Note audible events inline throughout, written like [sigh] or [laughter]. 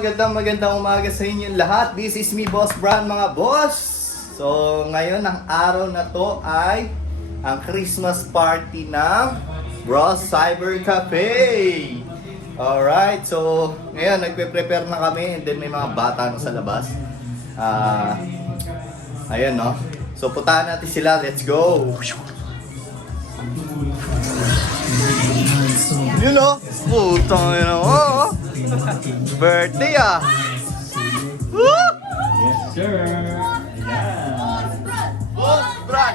magandang magandang umaga sa inyo lahat. This is me, Boss Brand, mga boss. So, ngayon ang araw na to ay ang Christmas party ng Bros Cyber Cafe. Alright, so ngayon nagpe-prepare na kami and then may mga bata na sa labas. Ah, ayun no. So puntahan natin sila. Let's go. Yun o. Putang ina mo. oh. Birthday ah. Woo! Yes, sir. Ayan. Boss Brad.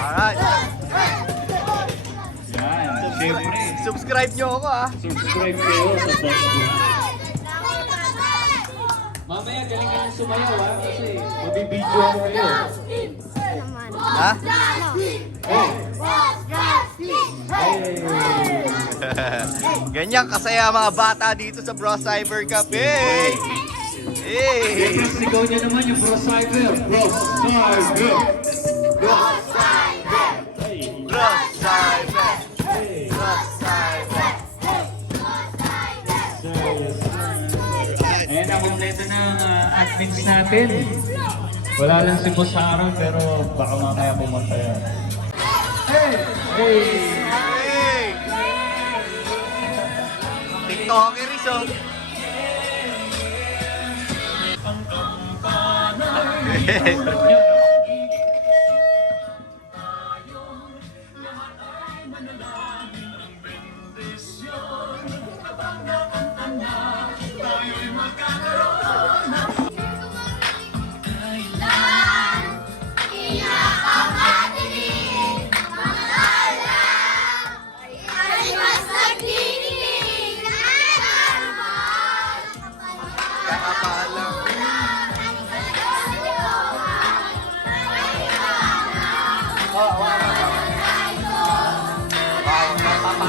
Alright. Ayan. Siyempre, Subscribe nyo ako ah. subscribe kayo sa Boss Blue. Mamaya galing ka ng sumayaw ha, kasi mabibidyo ako kayo. Ha? Ganyan kasaya mga bata dito sa Bro Cyber Cafe. Hey! Siyempre, sigaw niya naman yung Bro Cyber. Bro Cyber. Bro Cyber! Bro Cyber! Ayan ang kompleto ng uh, admins natin. Wala lang si Boss Aaron pero baka mamaya pumunta yan. Hey! Hey! Hey! TikTokeris oh. Kakapaalam.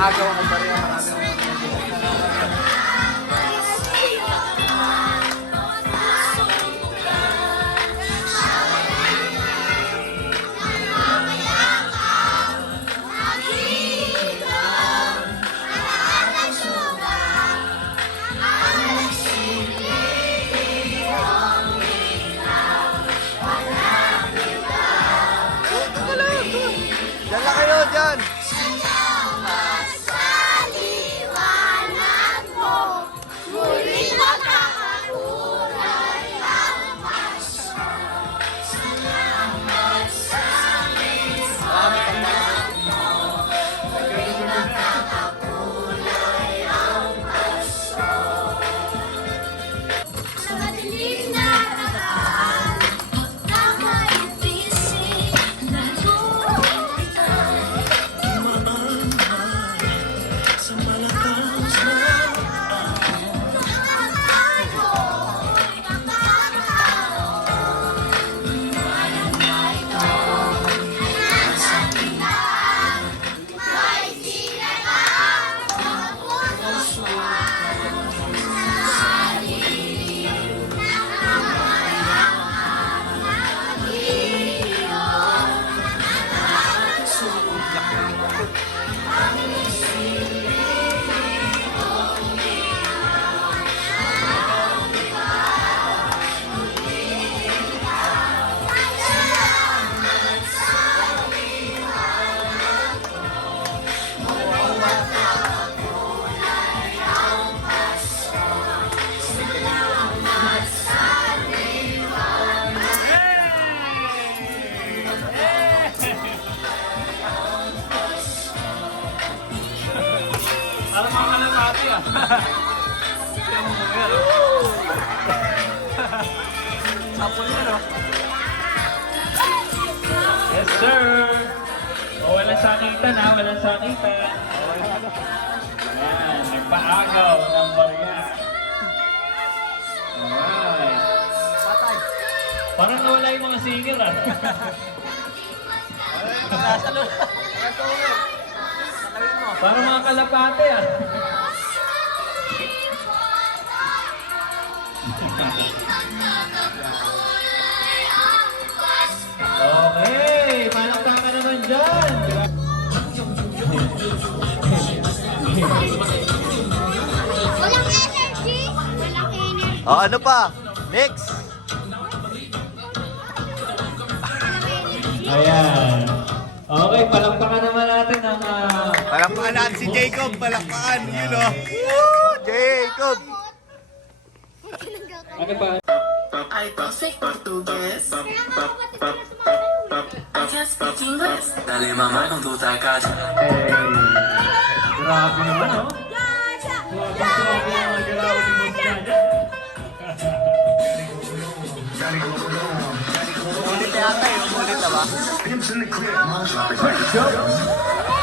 Napapagaw ko pa Sapon yan, oh. Yes, sir! O, walang sakitan ha, walang sakitan. Ayan, nagpaagaw ng barya. Alright. Parang nawala yung mga singer ah. Parang mga kalapate ah. O, ano pa? Next. Ayan. Okay, palakpakan naman natin ang... ah, Palakpakan natin si Jacob. Palakpakan. Yun o. Woo! Jacob. ano pa? I don't speak Portuguese. I can speak English. Dale mamá con tu tacacha. Eh, grabe naman, oh. Ulit na ba?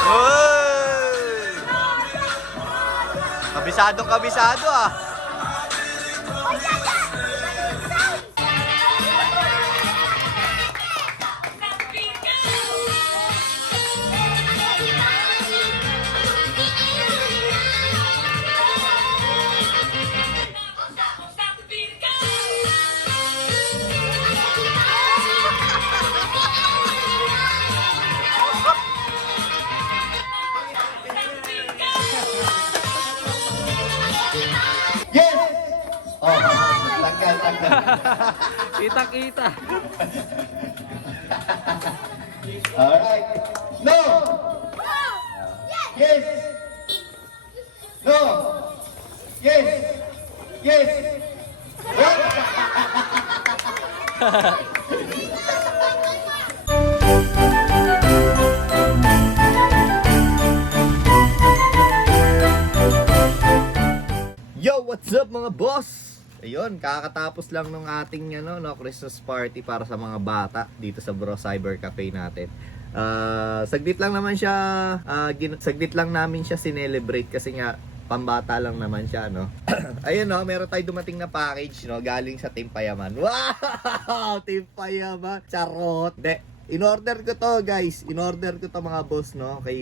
Uy! Kabisadong kabisado ah. Kita-kita. [laughs] Alright. No! Yes! No! Yes! Yes! What? [laughs] Yo, what's up mga boss? Ayun, kakatapos lang nung ating ano, no, Christmas party para sa mga bata dito sa Bro Cyber Cafe natin. Ah, saglit lang naman siya, gin- saglit lang namin siya sinelebrate kasi nga pambata lang naman siya, no. [clears throat] Ayun, no, meron tayo dumating na package, no, galing sa Team Payaman. [laughs] Wow! Team Payaman. Charot. De, in-order ko to, guys. In-order ko to mga boss, no, kay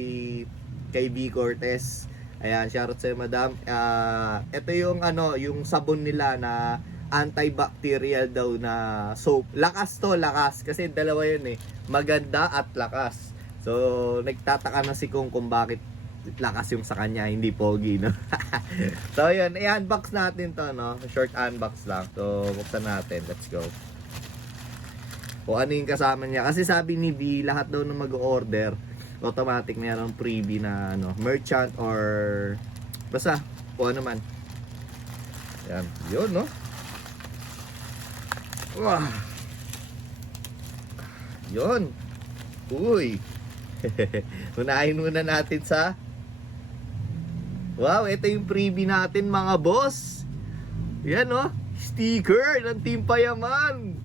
kay B Cortez. Ayan, shoutout sa'yo, madam. Ah, ito yung ano, yung sabon nila na antibacterial daw na soap. Lakas to, lakas. Kasi dalawa yun eh. Maganda at lakas. So, nagtataka na si Kung kung bakit lakas yung sa kanya, hindi pogi, no? [laughs] so, yun. I-unbox natin to, no? Short unbox lang. So, buksan natin. Let's go. O ano yung kasama niya. Kasi sabi ni V, lahat daw na mag-order, automatic meron freebie na ano, merchant or basta kung ano man. Yan, yun no. Wah. Yun. Uy. [laughs] Unahin muna natin sa Wow, ito yung freebie natin mga boss. Yan no. Sticker ng Team Payaman.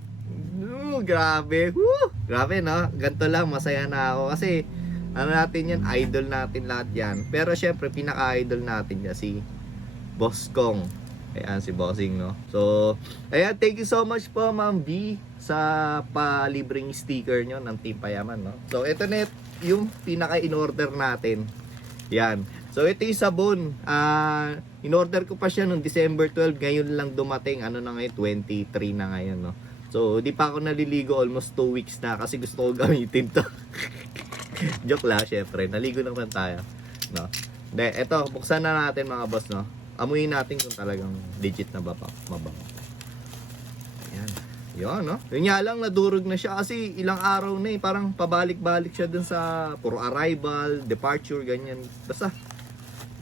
Uh, grabe. Woo! Grabe no. Ganto lang masaya na ako kasi ano natin yan, idol natin lahat yan. Pero syempre, pinaka-idol natin yan si Boss Kong. Ayan, si Bossing, no? So, ayan, thank you so much po, Ma'am B, sa palibreng sticker nyo ng Team Payaman, no? So, ito na yung pinaka-in-order natin. Yan. So, ito yung sabon. Ah, in-order ko pa siya noong December 12. Ngayon lang dumating. Ano na ngayon? 23 na ngayon, no? So, di pa ako naliligo almost 2 weeks na kasi gusto ko gamitin to. [laughs] [laughs] Joke lang, syempre. Naligo naman tayo. No? De, eto, buksan na natin mga boss, no? Amuyin natin kung talagang legit na ba pa, mabango. Ayan. Yun, no? Yun nga lang, nadurog na siya kasi ilang araw na eh. Parang pabalik-balik siya dun sa puro arrival, departure, ganyan. Basta,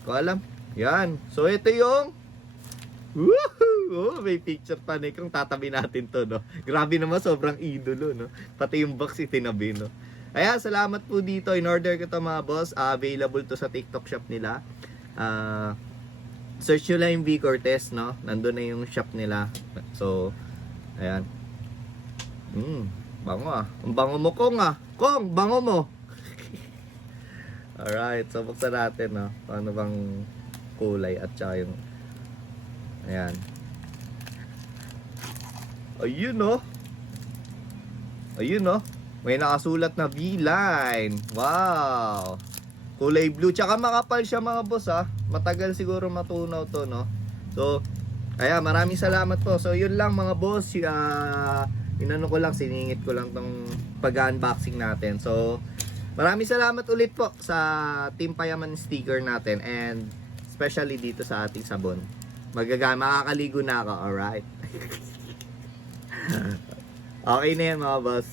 ko alam. Yan. So, ito yung Woohoo! Oh, may picture pa ni Kung tatabi natin to, no? Grabe naman, sobrang idolo, no? Pati yung box itinabi, no? Ayan, salamat po dito. In order ko to mga boss. Ah, available to sa TikTok shop nila. Ah, search nyo lang yung V Cortez, no? Nandun na yung shop nila. So, ayan. Hmm, bango ah. Ang bango mo, Kong ah. Kong, bango mo. [laughs] Alright, so buksan natin, no? Paano bang kulay at saka yung... Ayan. Ayun, no? Ayun, no? May nakasulat na V-line. Wow! Kulay blue. Tsaka makapal siya mga boss ha. Matagal siguro matunaw to no. So, ayan, maraming salamat po. So, yun lang mga boss. Uh, inano ko lang, siningit ko lang tong pag-unboxing natin. So, Maraming salamat ulit po sa Team Payaman sticker natin and especially dito sa ating sabon. Magaga makakaligo na ako, alright? [laughs] okay na yan mga boss.